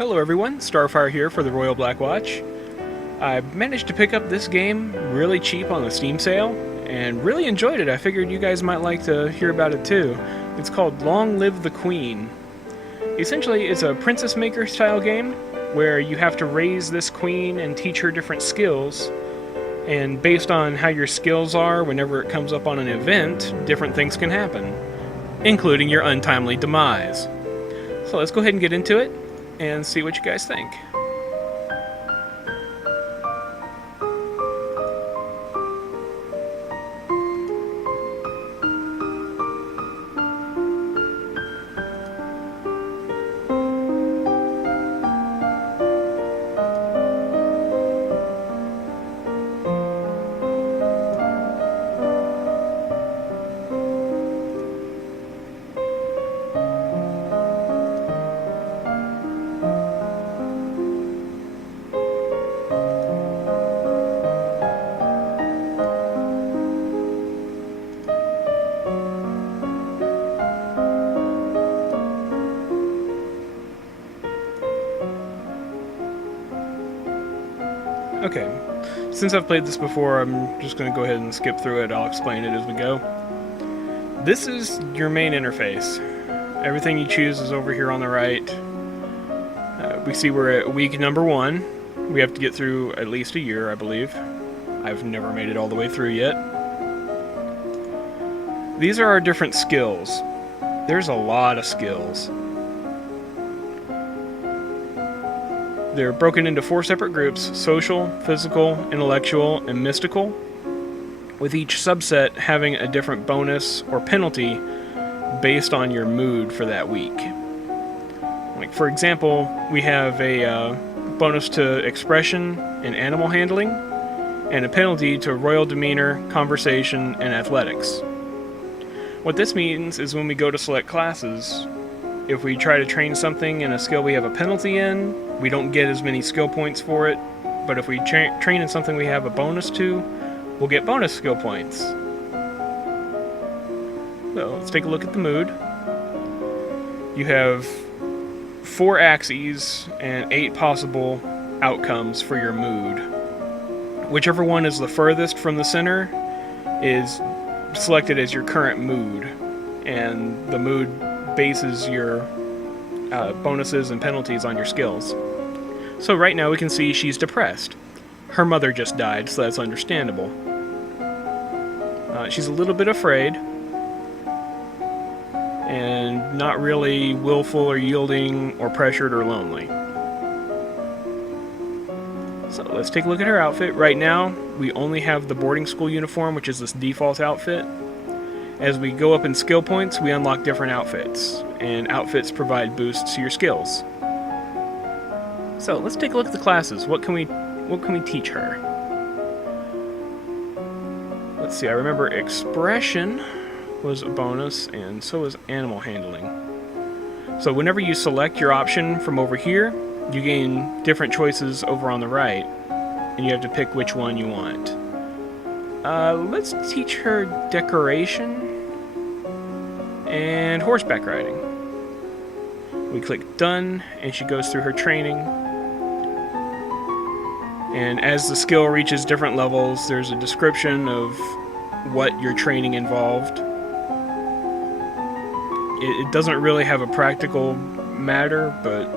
Hello everyone, Starfire here for the Royal Black Watch. I managed to pick up this game really cheap on the Steam sale, and really enjoyed it. I figured you guys might like to hear about it too. It's called Long Live the Queen. Essentially, it's a Princess Maker style game, where you have to raise this queen and teach her different skills, and based on how your skills are whenever it comes up on an event, different things can happen, including your untimely demise. So let's go ahead and get into it, and see what you guys think. Okay, since I've played this before, I'm just going to go ahead and skip through it. I'll explain it as we go. This is your main interface. Everything you choose is over here on the right. We see we're at week number 1. We have to get through at least a year, I believe. I've never made it all the way through yet. These are our different skills. There's a lot of skills. They're broken into 4 separate groups: social, physical, intellectual, and mystical, with each subset having a different bonus or penalty based on your mood for that week. Like, for example, we have a bonus to expression and animal handling, and a penalty to royal demeanor, conversation, and athletics. What this means is when we go to select classes, if we try to train something in a skill we have a penalty in, we don't get as many skill points for it, but if we train in something we have a bonus to, we'll get bonus skill points. So let's take a look at the mood. You have 4 axes and 8 possible outcomes for your mood. Whichever one is the furthest from the center is selected as your current mood, and the mood bases your bonuses and penalties on your skills. So right now we can see she's depressed. Her mother just died, so that's understandable. She's a little bit afraid, and not really willful or yielding or pressured or lonely. So let's take a look at her outfit. Right now, we only have the boarding school uniform, which is this default outfit. As we go up in skill points, we unlock different outfits, and outfits provide boosts to your skills. So let's take a look at the classes. What can we teach her? Let's see, I remember expression was a bonus, and so is animal handling. So whenever you select your option from over here, you gain different choices over on the right, and you have to pick which one you want. Let's teach her decoration and horseback riding. We click done, and she goes through her training. And as the skill reaches different levels, there's a description of what your training involved. It doesn't really have a practical matter, but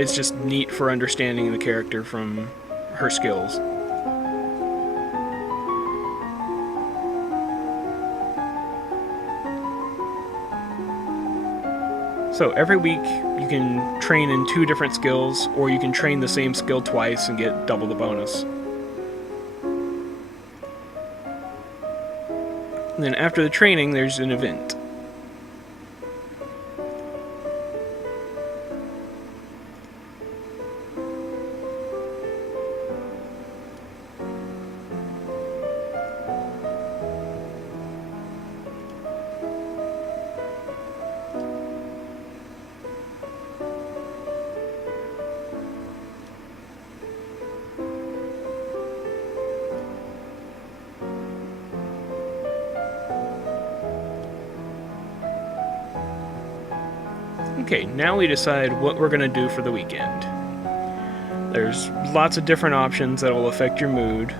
it's just neat for understanding the character from her skills. So every week you can train in 2 different skills, or you can train the same skill twice and get double the bonus. And then after the training, there's an event. Okay, now we decide what we're going to do for the weekend. There's lots of different options that will affect your mood.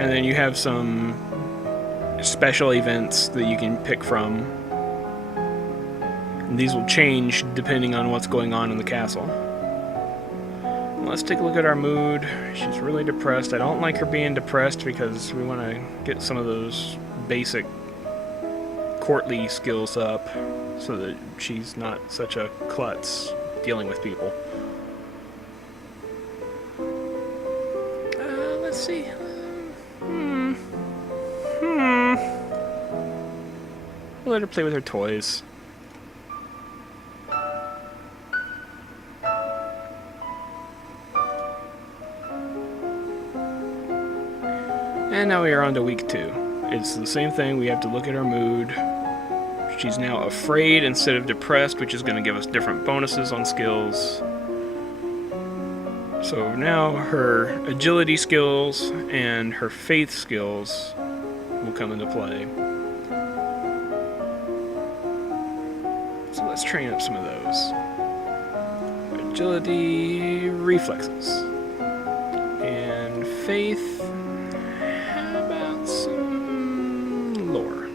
And then you have some special events that you can pick from. And these will change depending on what's going on in the castle. Let's take a look at our mood. She's really depressed. I don't like her being depressed because we want to get some of those basic courtly skills up so that she's not such a klutz dealing with people. Let's see. We'll let her play with her toys. And now we are on to week 2. It's the same thing. We have to look at her mood. She's now afraid instead of depressed, which is going to give us different bonuses on skills. So now her agility skills and her faith skills will come into play. So let's train up some of those. Agility, reflexes, and faith. How about some lore?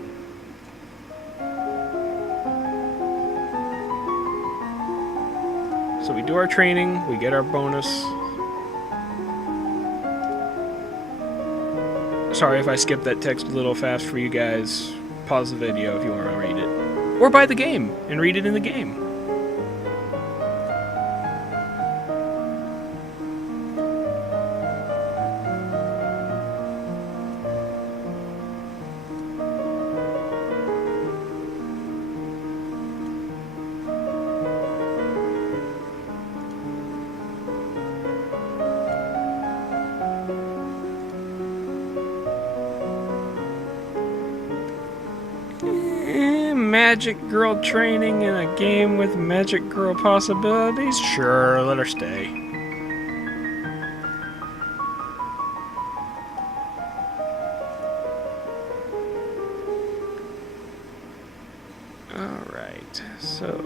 So we do our training, we get our bonus. Sorry if I skipped that text a little fast for you guys. Pause the video if you want to read it. Or buy the game and read it in the game. Magic girl training in a game with magic girl possibilities? Sure, let her stay. Alright, so...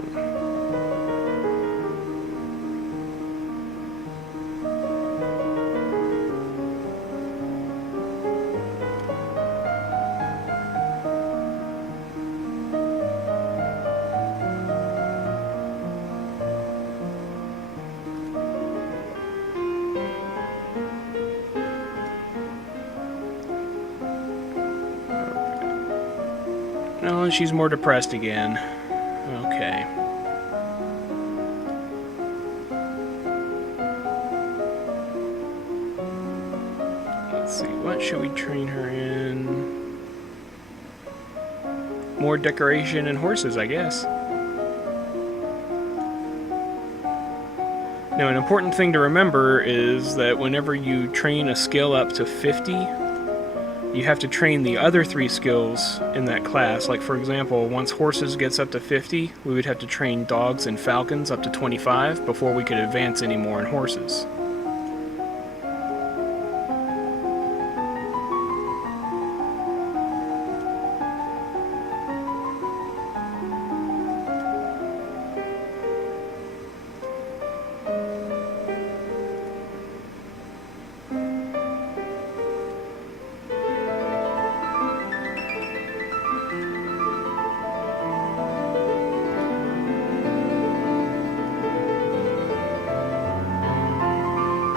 No, she's more depressed again. Okay. Let's see, what should we train her in? More decoration and horses, I guess. Now, an important thing to remember is that whenever you train a skill up to 50, you have to train the other 3 skills in that class. Like, for example, once horses gets up to 50, we would have to train dogs and falcons up to 25 before we could advance any more in horses.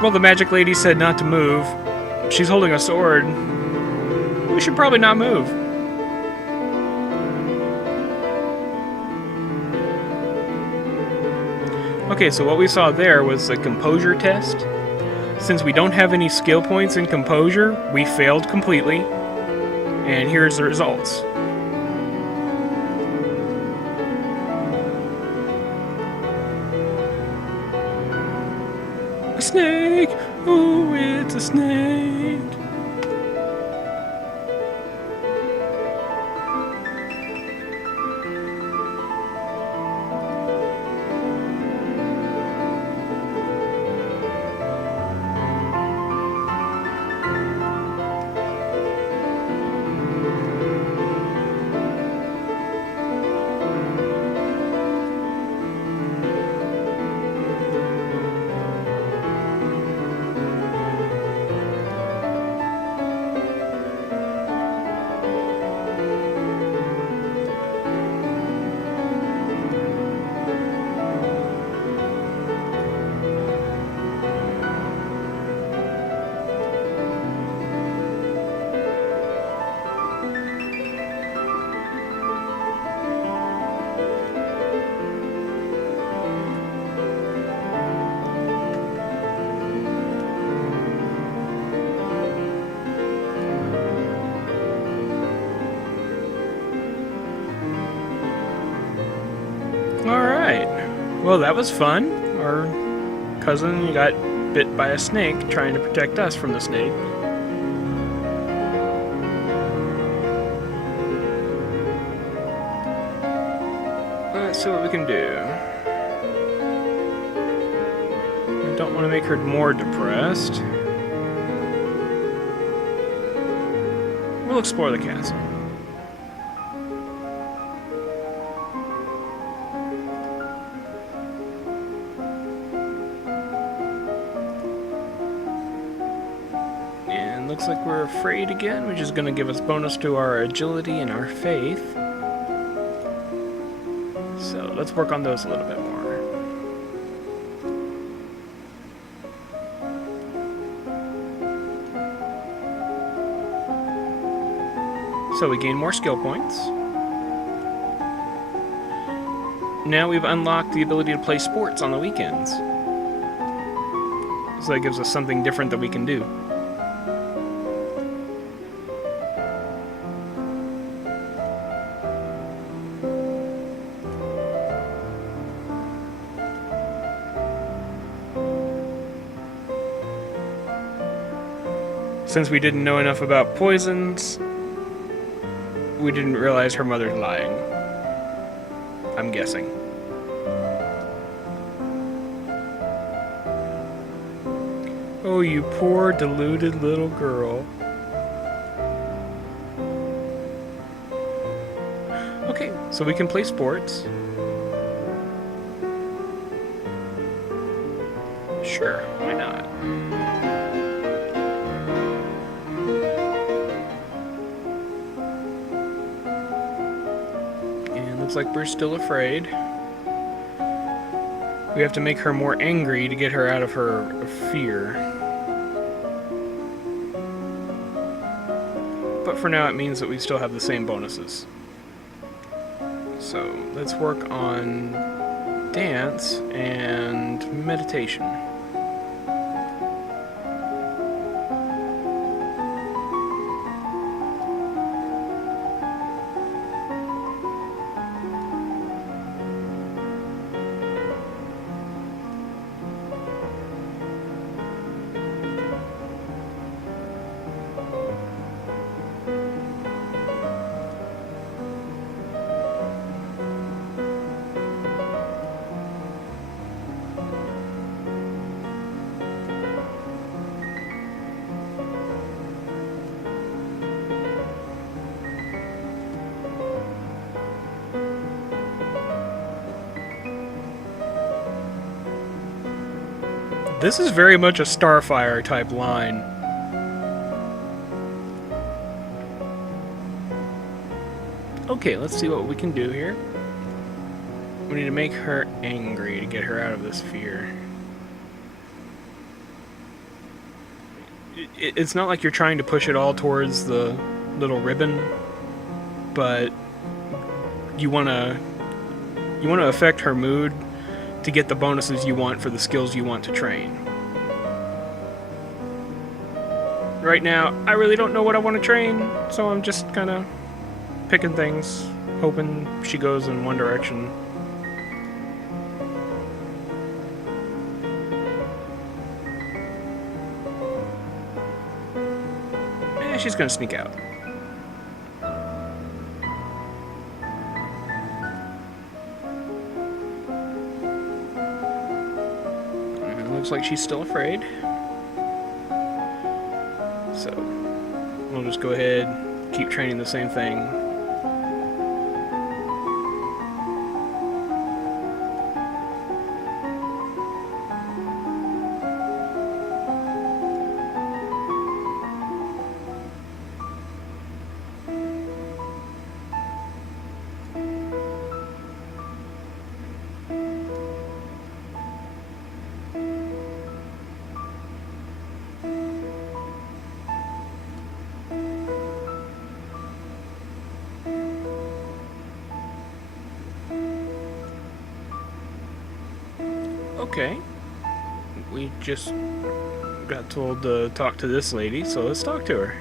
Well, the magic lady said not to move. She's holding a sword. We should probably not move. Okay, so what we saw there was a composure test. Since we don't have any skill points in composure, we failed completely. And here's the results. A snake! Oh, it's a snake! Alright. Well, that was fun. Our cousin got bit by a snake trying to protect us from the snake. Let's see what we can do. I don't want to make her more depressed. We'll explore the castle. And looks like we're afraid again, which is going to give us bonus to our agility and our faith. So let's work on those a little bit more. So we gain more skill points. Now we've unlocked the ability to play sports on the weekends. So that gives us something different that we can do. Since we didn't know enough about poisons, we didn't realize her mother's lying. I'm guessing. Oh, you poor deluded little girl. Okay, so we can play sports. Sure, why not? Looks like we're still afraid. We have to make her more angry to get her out of her fear. But for now it means that we still have the same bonuses. So let's work on dance and meditation. This is very much a Starfire type line. Okay, let's see what we can do here. We need to make her angry to get her out of this fear. It's not like you're trying to push it all towards the little ribbon, but you want to affect her mood to get the bonuses you want for the skills you want to train. Right now, I really don't know what I want to train, so I'm just kind of picking things, hoping she goes in one direction. She's gonna sneak out. Looks like she's still afraid. So we'll just go ahead, keep training the same thing. Okay, we just got told to talk to this lady, so let's talk to her.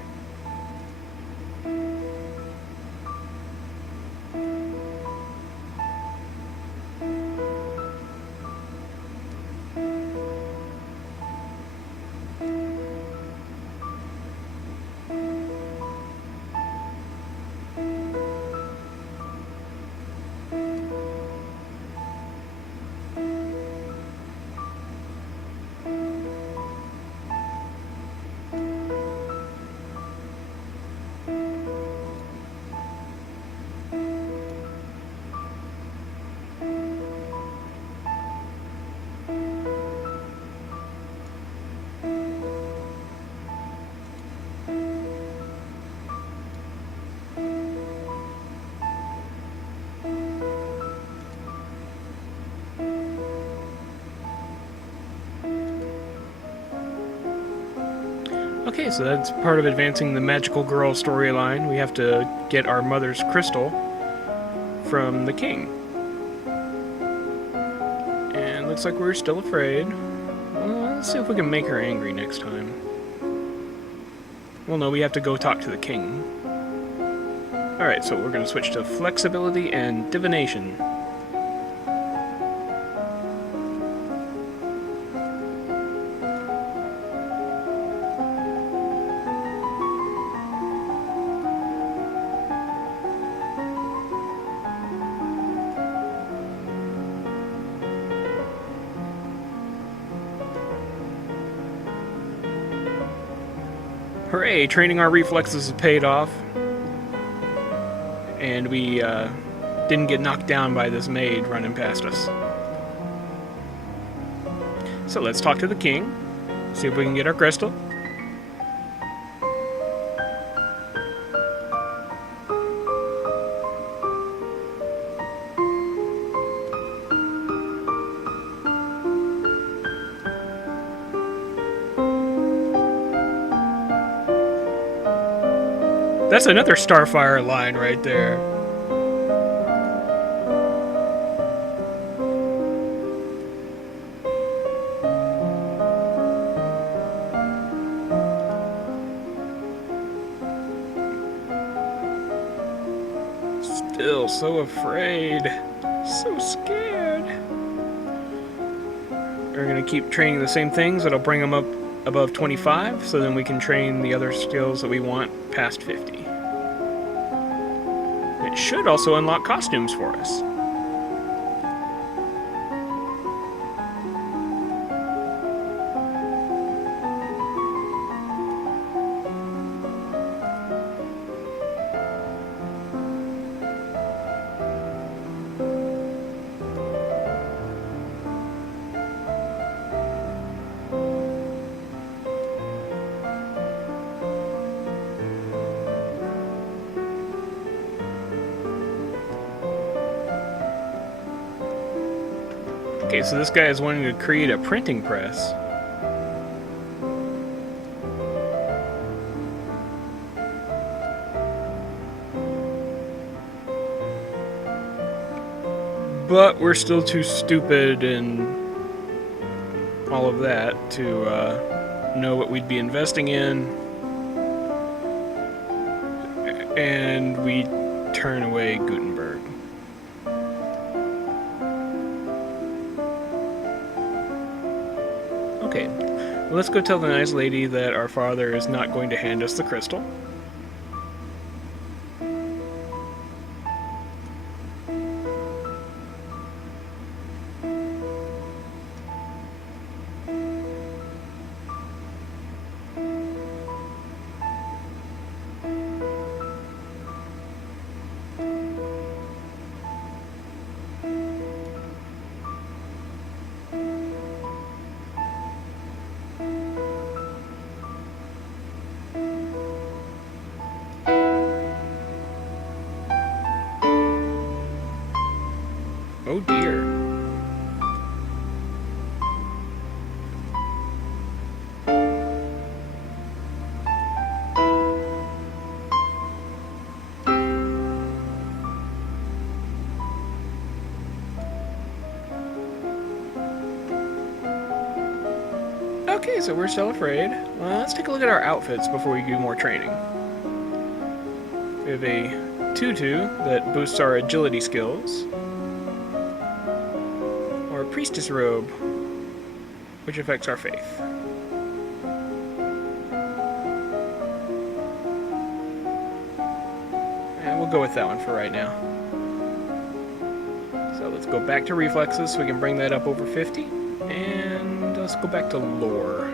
Okay, so that's part of advancing the magical girl storyline. We have to get our mother's crystal from the king. And looks like we're still afraid. Well, let's see if we can make her angry next time. Well, no, we have to go talk to the king. Alright, so we're going to switch to flexibility and divination. Hooray! Training our reflexes has paid off. And we didn't get knocked down by this maid running past us. So let's talk to the king. See if we can get our crystal. That's another Starfire line right there. Still so afraid. So scared. We're gonna keep training the same things that'll bring them up above 25, so then we can train the other skills that we want past 50. It should also unlock costumes for us. Okay, so this guy is wanting to create a printing press. But we're still too stupid and all of that to know what we'd be investing in. And we turn away Gutenberg. Okay, well, let's go tell the nice lady that our father is not going to hand us the crystal. Oh dear. Okay, so we're still afraid. Well, let's take a look at our outfits before we do more training. We have a tutu that boosts our agility skills. Or a priestess robe, which affects our faith. And we'll go with that one for right now. So let's go back to reflexes so we can bring that up over 50. And let's go back to lore.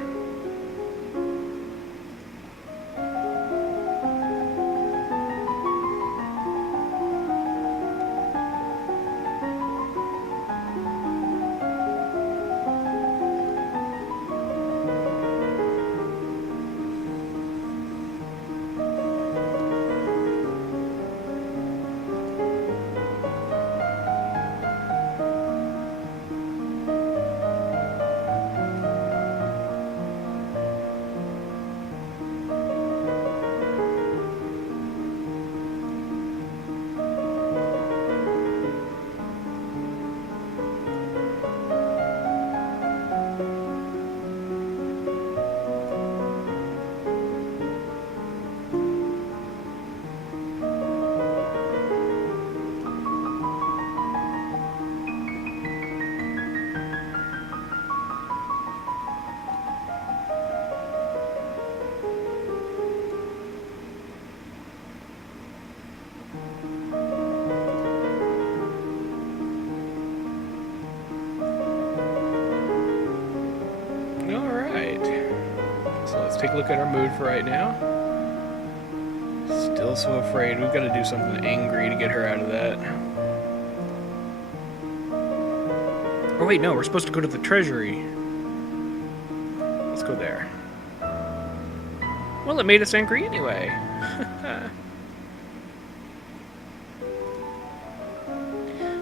Alright. So let's take a look at our mood for right now. Still so afraid. We've got to do something angry to get her out of that. Oh wait, no, we're supposed to go to the treasury. Let's go there. Well, it made us angry anyway.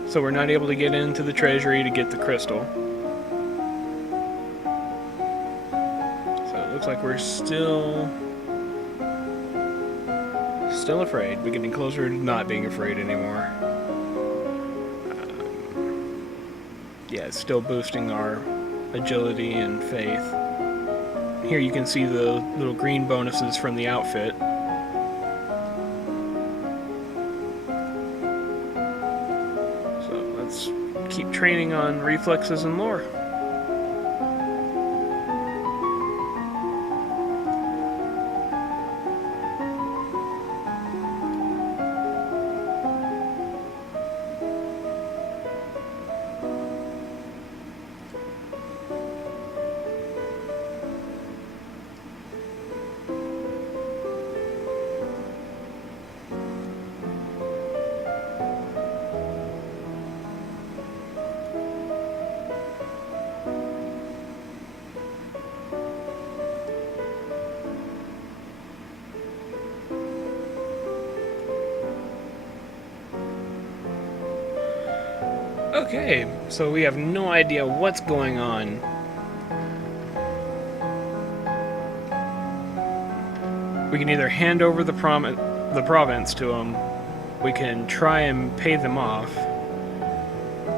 So we're not able to get into the treasury to get the crystal. So it looks like we're still afraid. We're getting closer to not being afraid anymore. Yeah, it's still boosting our agility and faith. Here you can see the little green bonuses from the outfit. So let's keep training on reflexes and lore. Okay, so we have no idea what's going on. We can either hand over the province to them, we can try and pay them off,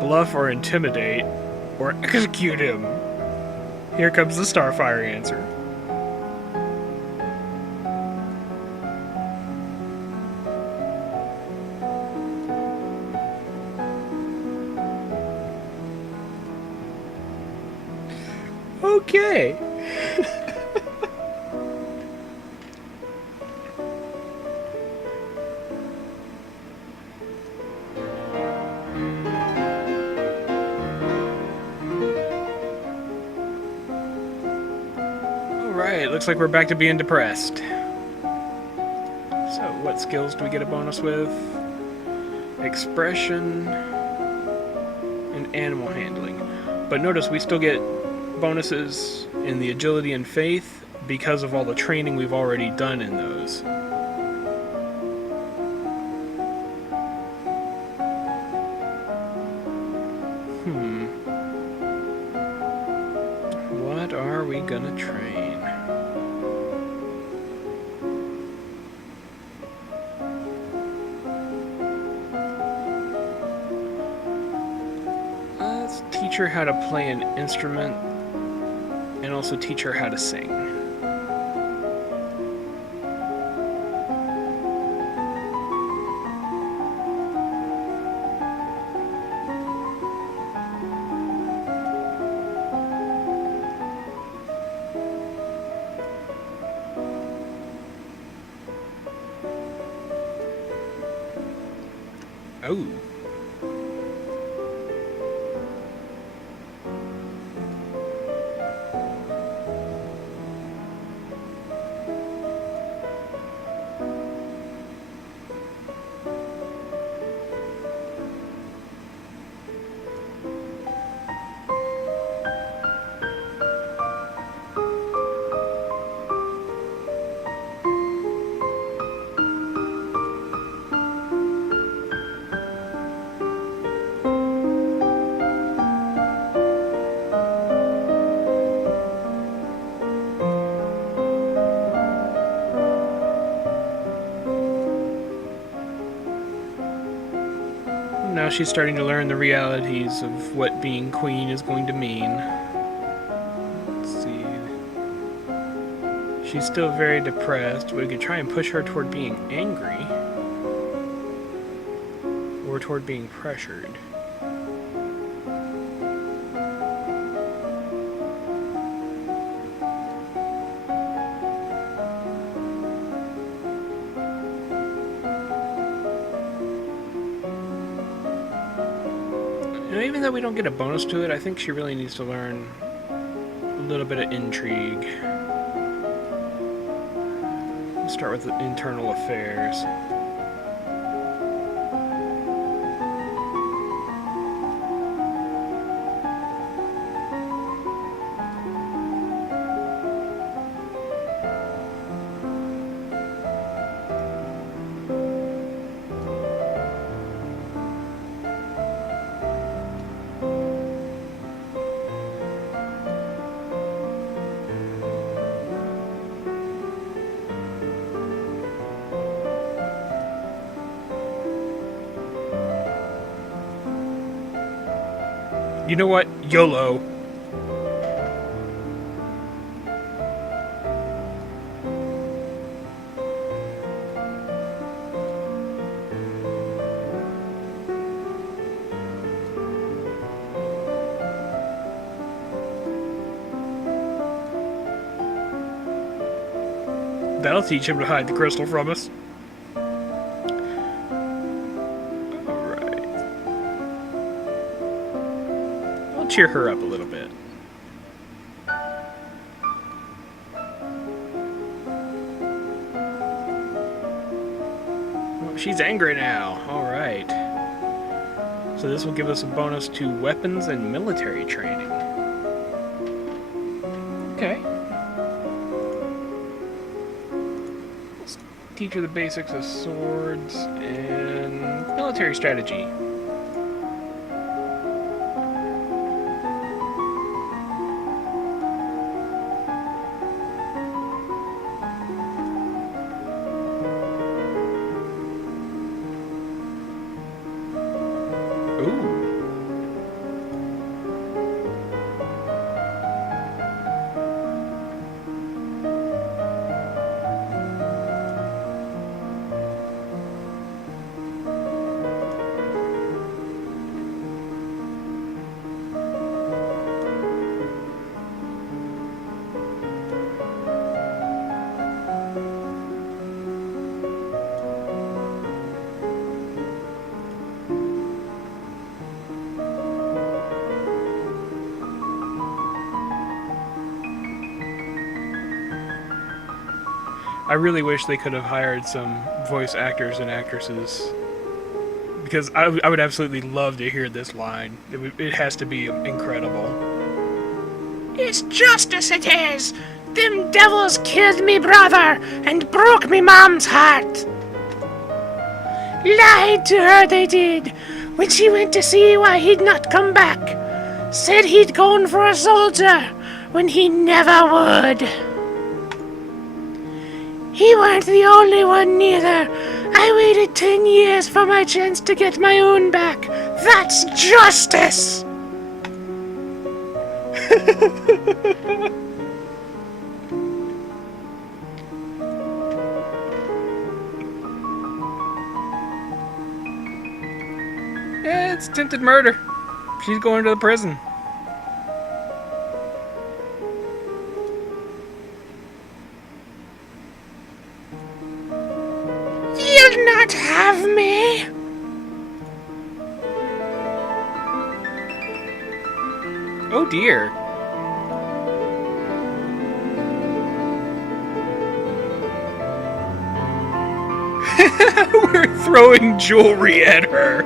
bluff or intimidate, or execute him. Here comes the Starfire answer. Okay. Alright, looks like we're back to being depressed. So, what skills do we get a bonus with? Expression and animal handling. But notice we still get bonuses in the agility and faith because of all the training we've already done in those. What are we gonna train? Let's teach her how to play an instrument and also teach her how to sing. Oh. Now she's starting to learn the realities of what being queen is going to mean. Let's see. She's still very depressed. We could try and push her toward being angry. Or toward being pressured. Even though we don't get a bonus to it, I think she really needs to learn little bit of intrigue. Let's start with the internal affairs. You know what? YOLO. That'll teach him to hide the crystal from us. Cheer her up a little bit. Oh, she's angry now. Alright. So this will give us a bonus to weapons and military training. Okay. Let's teach her the basics of swords and military strategy. I really wish they could have hired some voice actors and actresses, because I would absolutely love to hear this line. It has to be incredible. It's justice it is! Them devils killed me brother and broke me mom's heart. Lied to her they did, when she went to see why he'd not come back. Said he'd gone for a soldier, when he never would. He weren't the only one neither. I waited 10 years for my chance to get my own back. That's justice! Yeah, it's attempted murder. She's going to the prison. You'll not have me! Oh dear. We're throwing jewelry at her.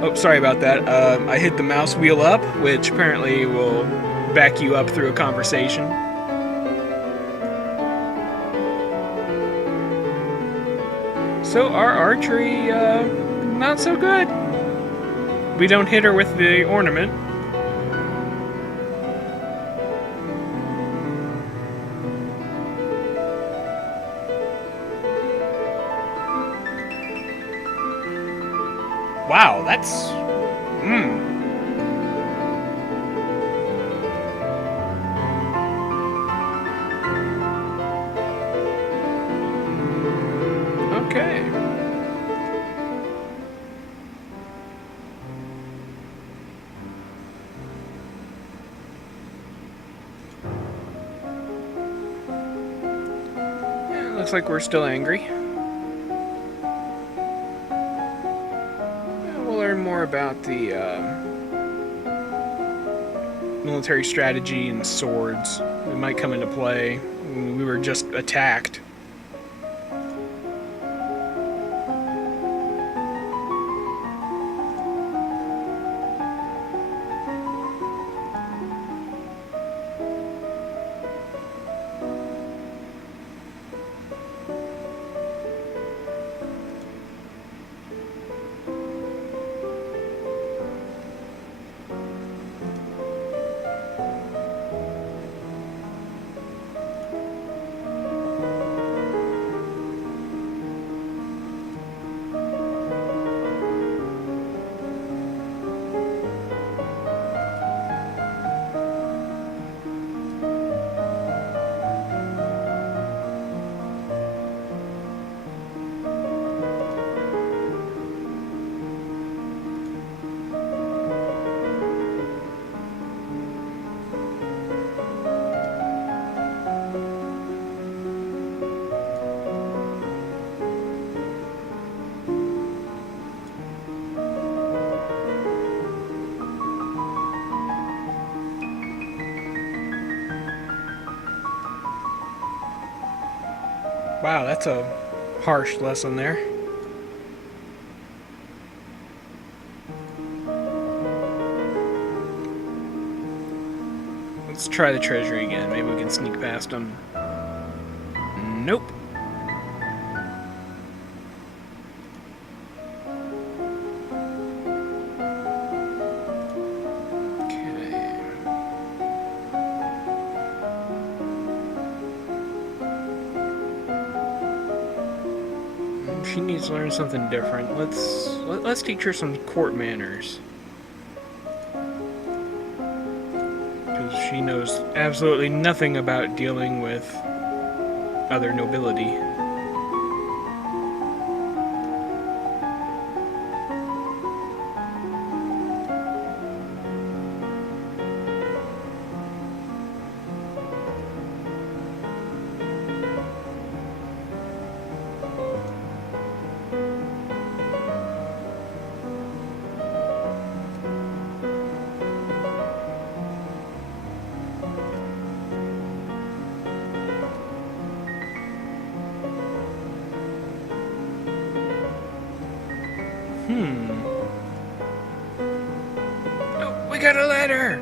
Oh, sorry about that. I hit the mouse wheel up, which apparently will back you up through a conversation. So our archery, not so good. We don't hit her with the ornament. Wow, that's... Okay. Yeah, looks like we're still angry. learn more about the military strategy and swords. It might come into play. We were just attacked. Wow, that's a harsh lesson there. Let's try the treasury again. Maybe we can sneak past them. Nope. Okay. She needs to learn something different. Let's teach her some court manners. She knows absolutely nothing about dealing with other nobility. Oh, we got a letter!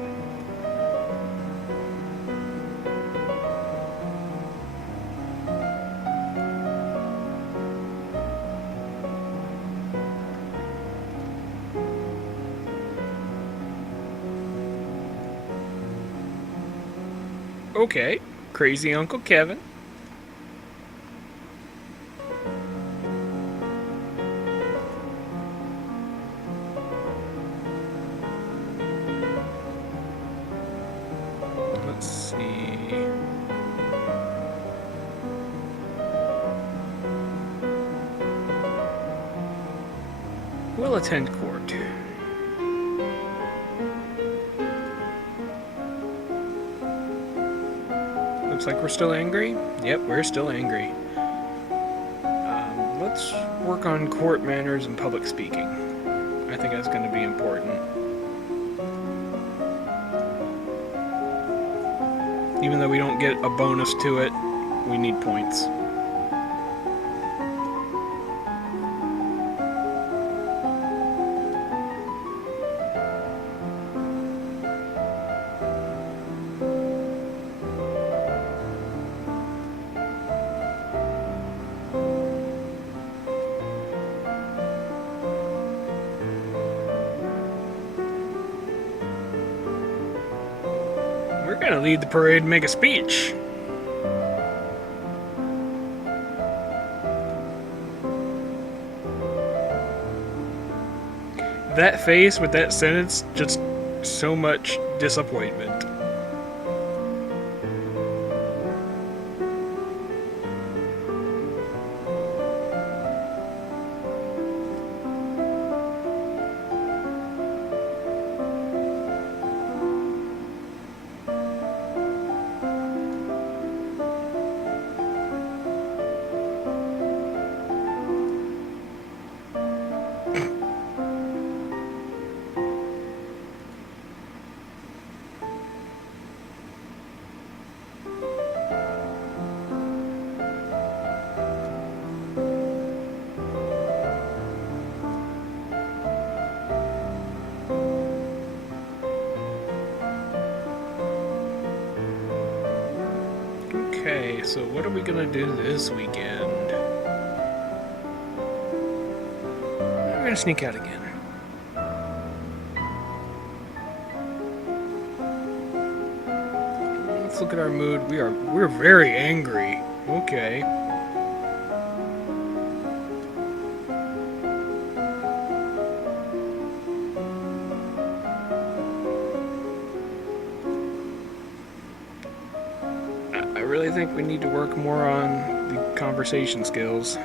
Okay, crazy Uncle Kevin. Let's see. We'll attend court. Looks like we're still angry. Yep, we're still angry. Let's work on court manners and public speaking. I think that's going to be important. Even though we don't get a bonus to it, we need points. We're gonna lead the parade and make a speech. That face with that sentence, just so much disappointment. so what are we gonna do this weekend? We're gonna sneak out again. Let's look at our mood. We're very angry. Okay. I really think we need to work more on the conversation skills.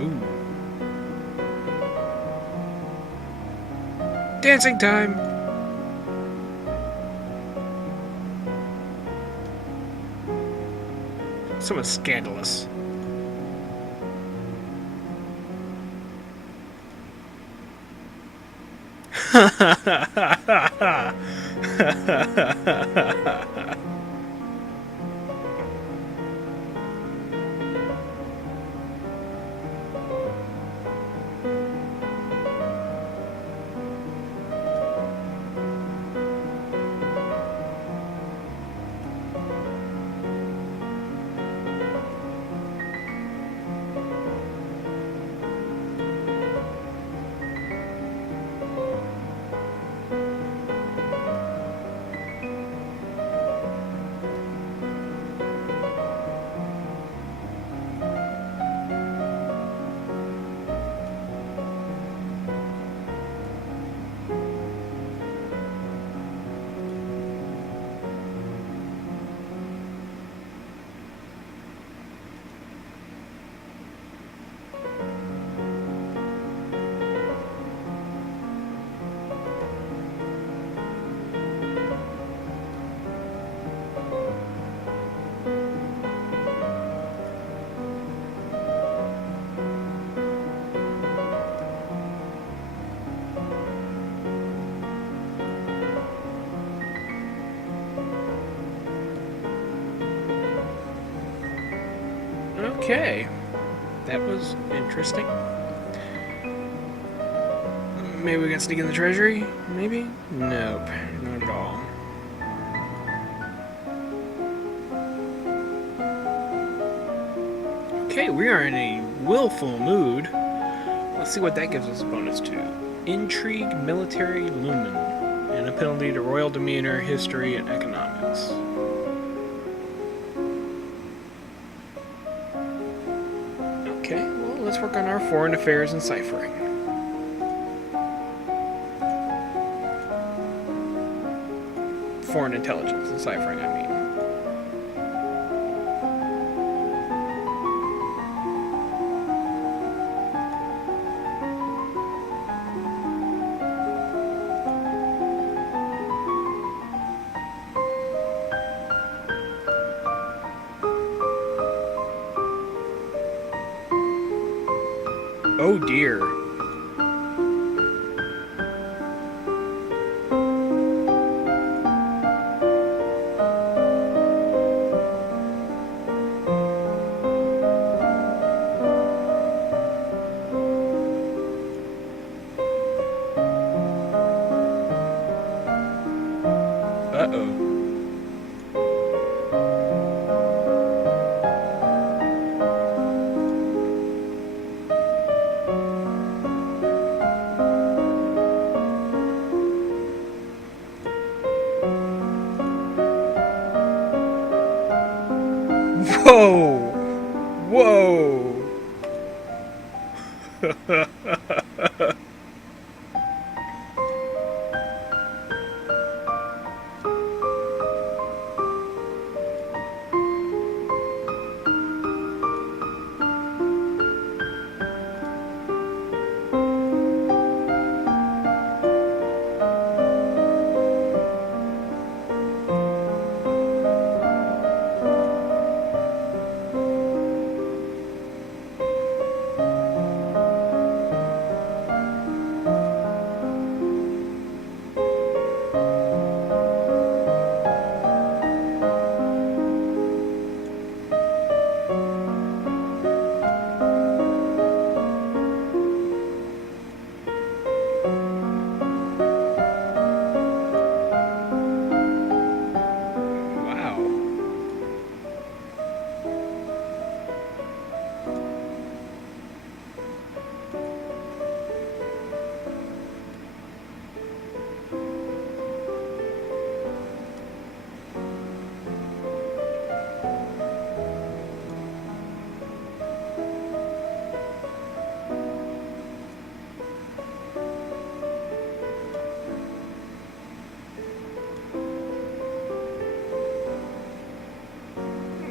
Ooh. Dancing time! Someone's scandalous. Okay. That was interesting. Maybe we can sneak in the treasury? Maybe? Nope. Not at all. Okay, we are in a willful mood. Let's see what that gives us a bonus to. Intrigue, military, lumen, and a penalty to royal demeanor, history, and economics. Okay, well, let's work on our foreign affairs and ciphering. Foreign intelligence and ciphering, I mean. Oh dear. Uh-oh. Whoa! Whoa! Wow.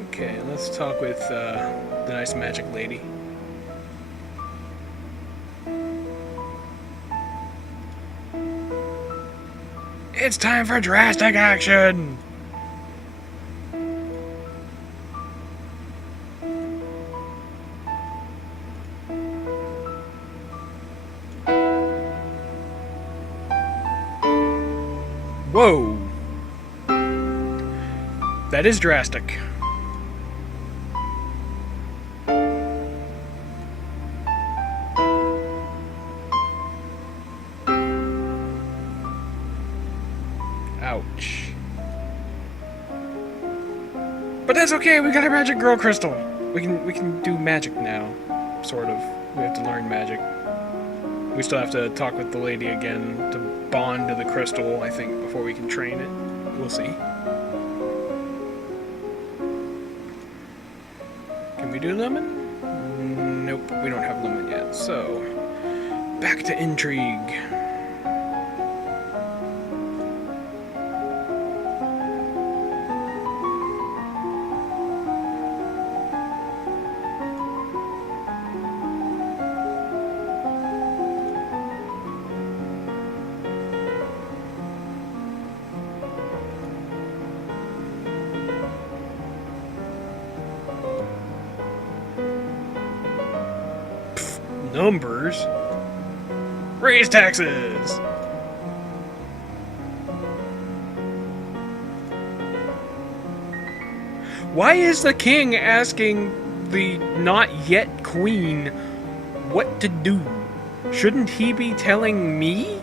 Okay, let's talk with the nice magic lady. It's time for drastic action! Whoa! That is drastic. Ouch. But that's okay, we got a magic girl crystal. We can do magic now. Sort of. We have to learn magic. We still have to talk with the lady again to bond to the crystal, I think, before we can train it. We'll see. Can we do lemon? Nope, we don't have lemon yet. So, back to intrigue. Numbers? Raise taxes! Why is the king asking the not yet queen what to do? Shouldn't he be telling me?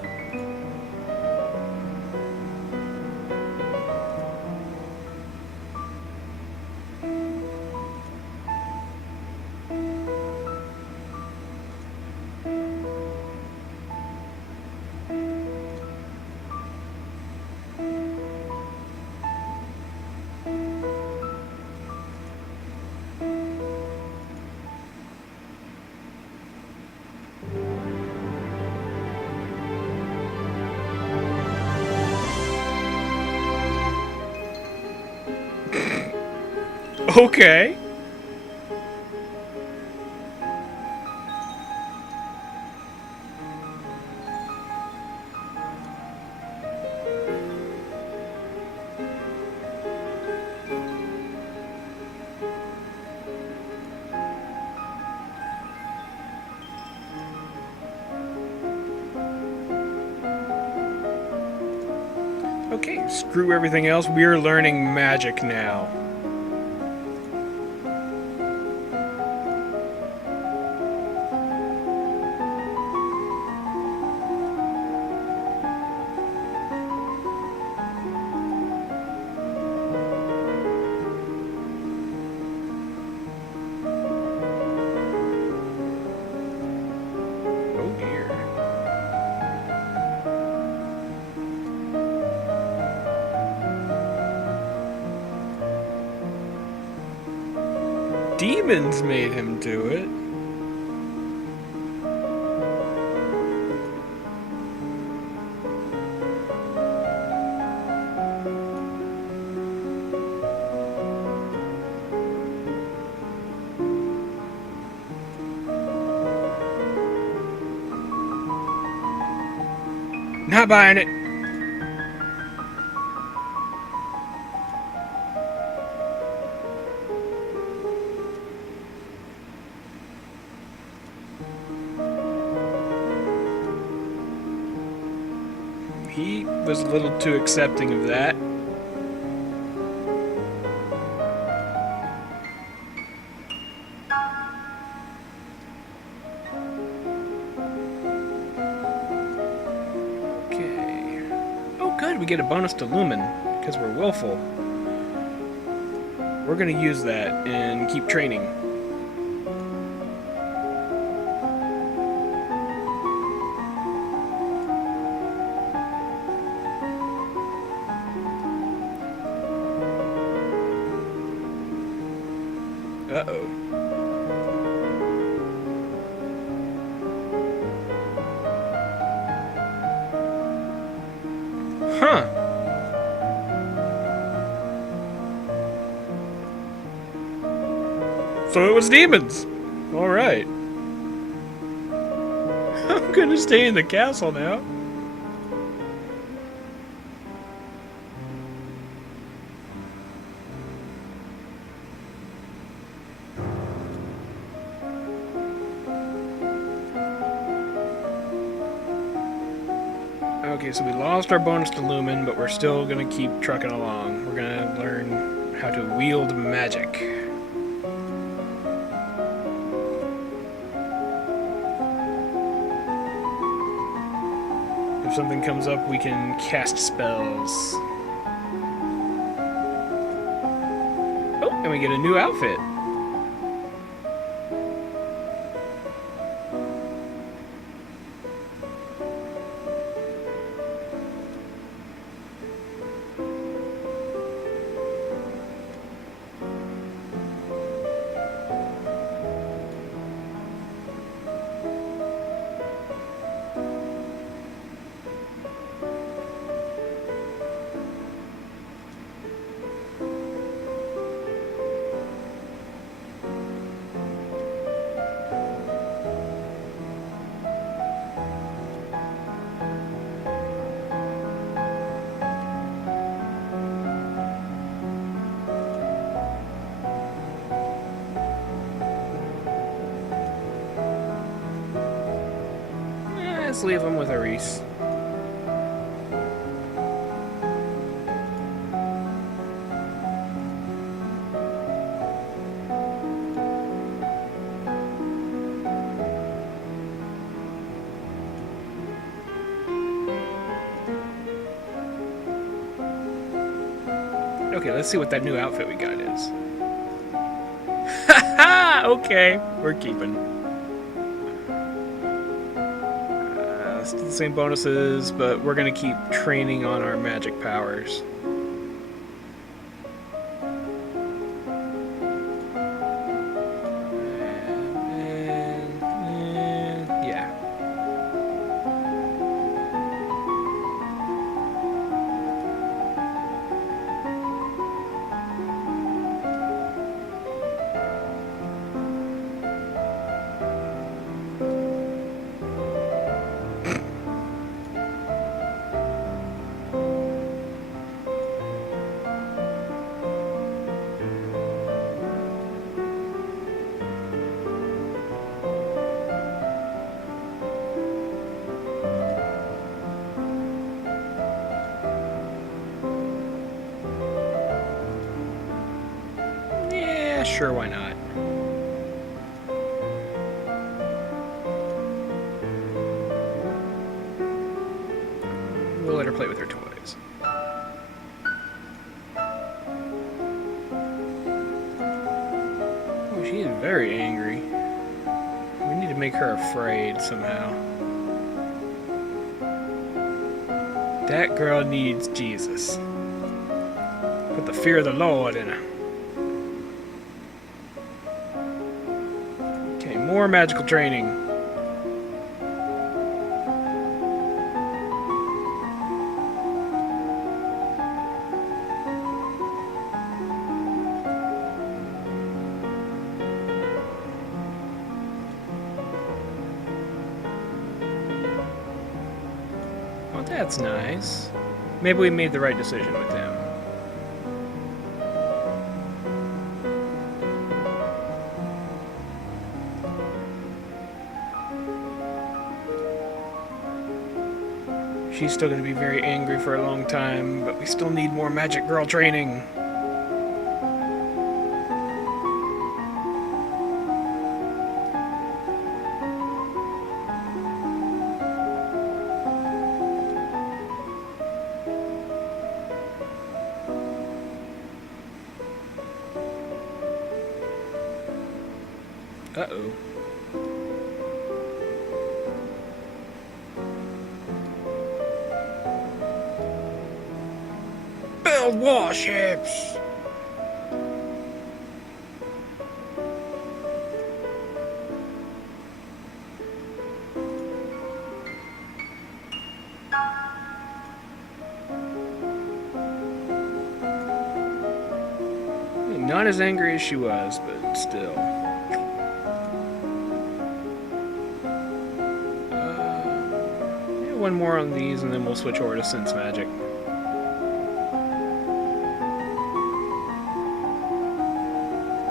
Okay. Okay, screw everything else. We're learning magic now. Oh dear. demons made him do it. Not buying it. He was a little too accepting of that. Good, we get a bonus to Lumen, because we're willful. We're going to use that and keep training. Uh-oh. Huh. So it was demons. Alright. I'm gonna stay in the castle now. Okay, so we lost our bonus to Lumen, but we're still gonna keep trucking along. We're gonna learn how to wield magic. If something comes up, we can cast spells. Oh, and we get a new outfit. Let's leave him with Aris. Okay, let's see what that new outfit we got is. Haha! Okay, we're keeping. Still the same bonuses, but we're gonna keep training on our magic powers. Yeah. Sure, why not? We'll let her play with her toys. Oh, she is very angry. We need to make her afraid somehow. That girl needs Jesus. Put the fear of the Lord in her. Okay, more magical training. Well, that's nice. Maybe we made the right decision with him. She's still going to be very angry for a long time, but we still need more magic girl training. Uh-oh. Build warships! Not as angry as she was, but still. Yeah, one more on these, and then we'll switch over to Sense Magic.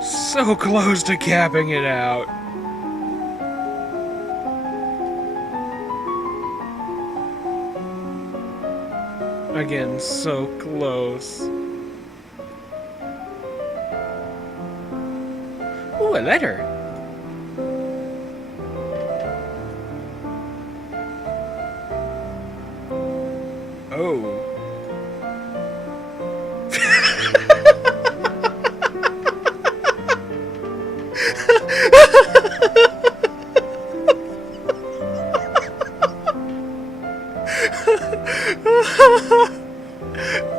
So close to capping it out. Again, so close. Ooh, a letter. Oh.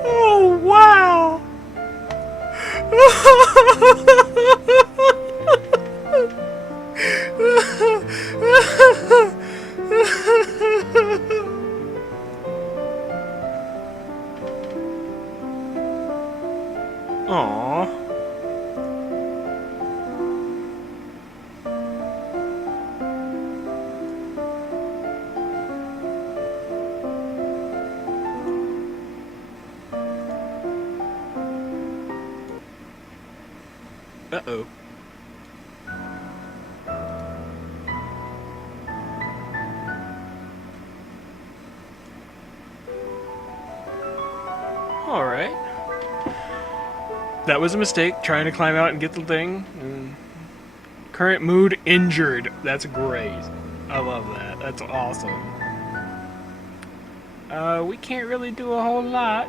Oh, wow. Aww. Uh-oh. Alright. That was a mistake, trying to climb out and get the thing. Current mood, injured. That's great. I love that. That's awesome. We can't really do a whole lot.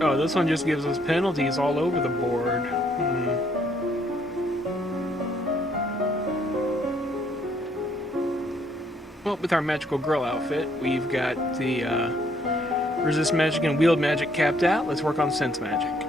Oh, this one just gives us penalties all over the board. Well, with our magical girl outfit, we've got the resist magic and wield magic capped out. Let's work on sense magic.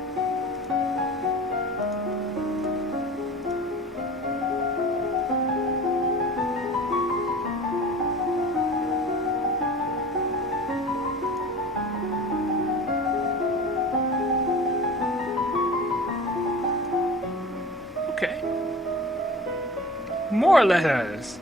Okay. More letters.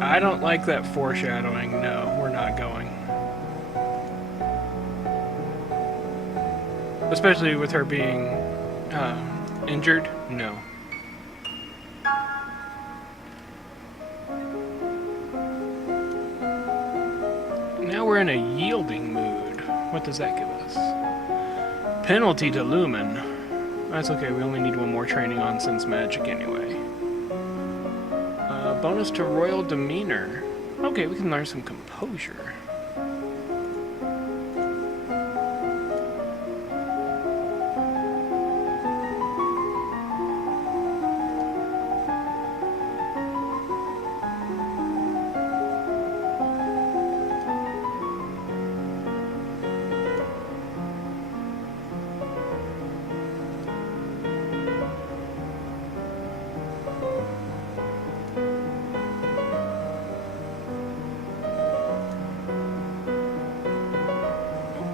I don't like that foreshadowing. No, we're not going. Especially with her being injured? No. Now we're in a yielding mood. What does that give us? Penalty to Lumen. That's okay, we only need one more training on Sense Magic anyway. Bonus to Royal Demeanor. Okay, we can learn some Composure.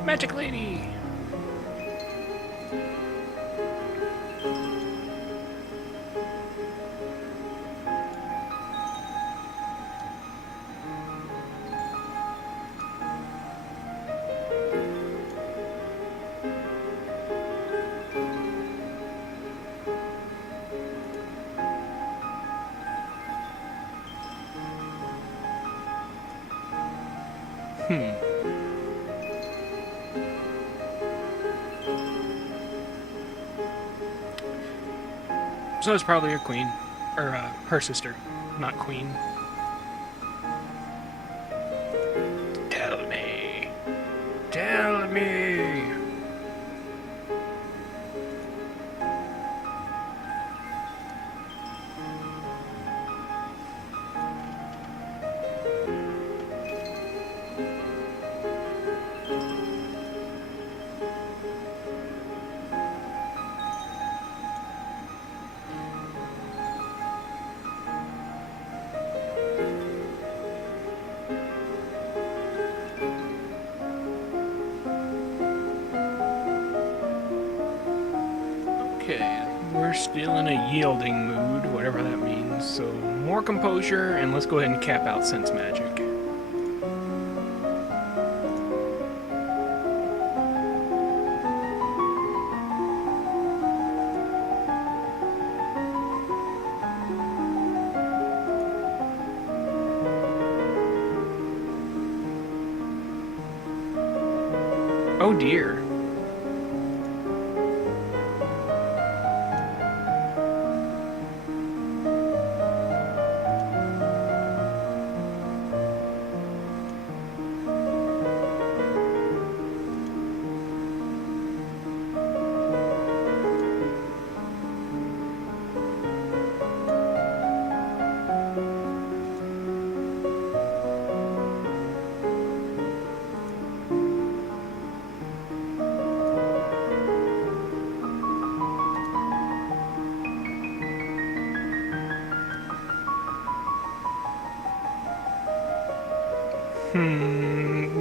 Magic Lady! So it's probably her queen. Or, her sister, not queen. Tell me. Tell me. Okay, we're still in a yielding mood, whatever that means. So, more composure, and let's go ahead and cap out Sense Magic. Oh dear.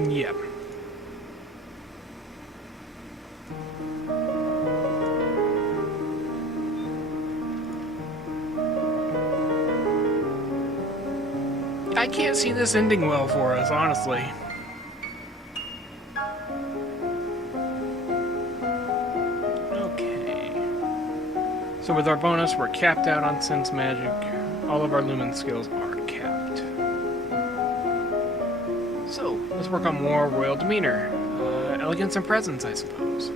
Yep. I can't see this ending well for us, honestly. Okay. So with our bonus, we're capped out on Sense Magic. All of our Lumen skills are capped. So, let's work on more Royal Demeanor. Elegance and Presence, I suppose.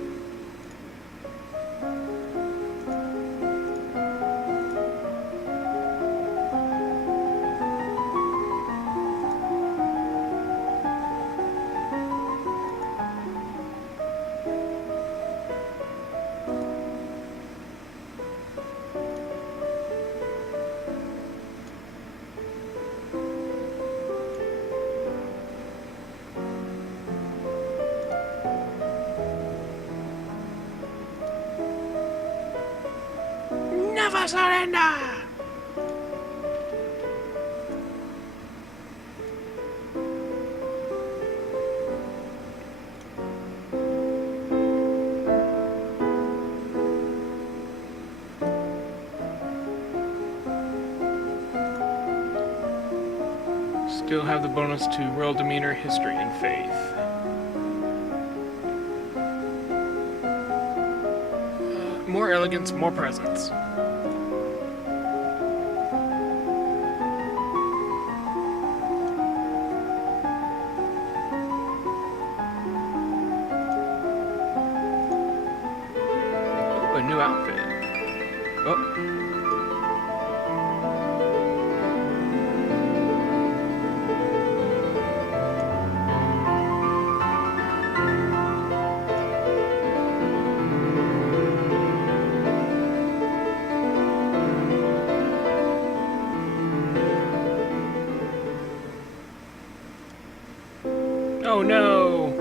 Never surrender! Still have the bonus to Royal Demeanor, History, and Faith. More elegance, more presence. Ooh, a new outfit. Oh. Oh no!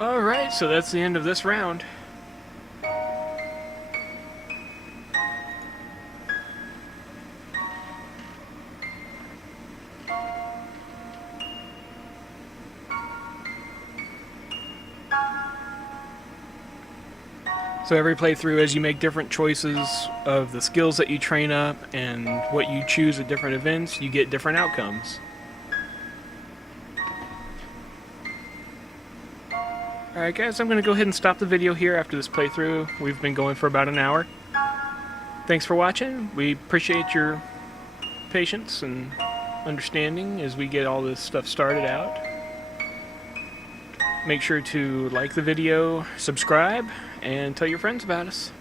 Alright, so that's the end of this round. So every playthrough, as you make different choices of the skills that you train up and what you choose at different events, you get different outcomes. Alright guys, I'm going to go ahead and stop the video here after this playthrough. We've been going for about an hour. Thanks for watching. We appreciate your patience and understanding as we get all this stuff started out. Make sure to like the video, subscribe, and tell your friends about us.